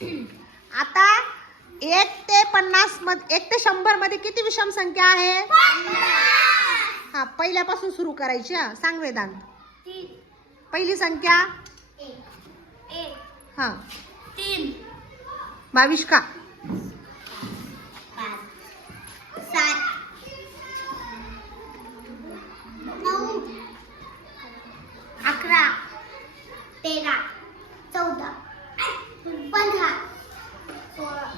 आता 1 ते 50 मध्ये 1 ते 100 मध्ये किती विषम संख्या आहे? हा, पहिल्यापासून सुरू करायची. हा, सांग वेदांत. पहिली संख्या 1. हा 3. भाविष्का 5. 7. 9. 11. 13. 14. 15. 16.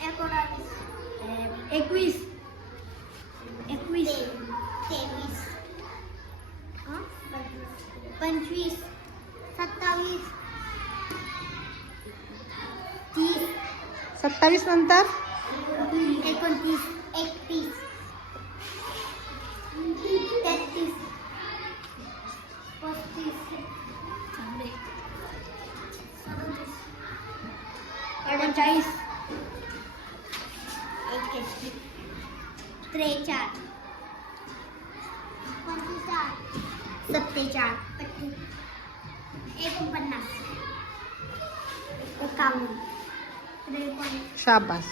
17. 21. 23. 25. 27. 30. 27 नंतर 29. 31. 33. 35. 39. 43. 47. 49. 51. शाबास.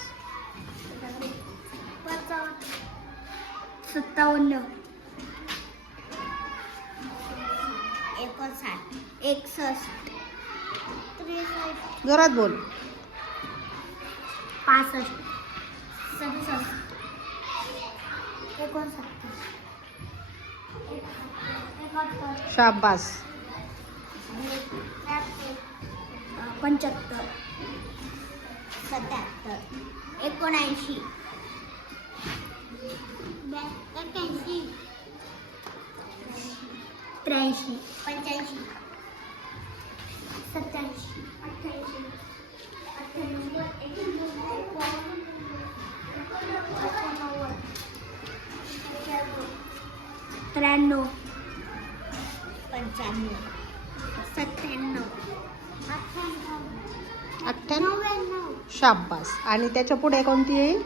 57. 61. जोरात बोल. 65. 67. 69. 71. शाबास. 75. 77. 79. 81. 83. 85. 87. 88. 93. 95. 97. 98. शाबास. आणि त्याच्या पुढे कोणती येईल?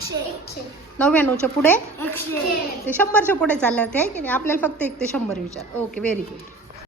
100. 99च्या पुढे 100. ते 100च्या पुढे चालणार ते आहे की नाही. आपल्याला फक्त 1 ते 100 विचार. Okay, very good.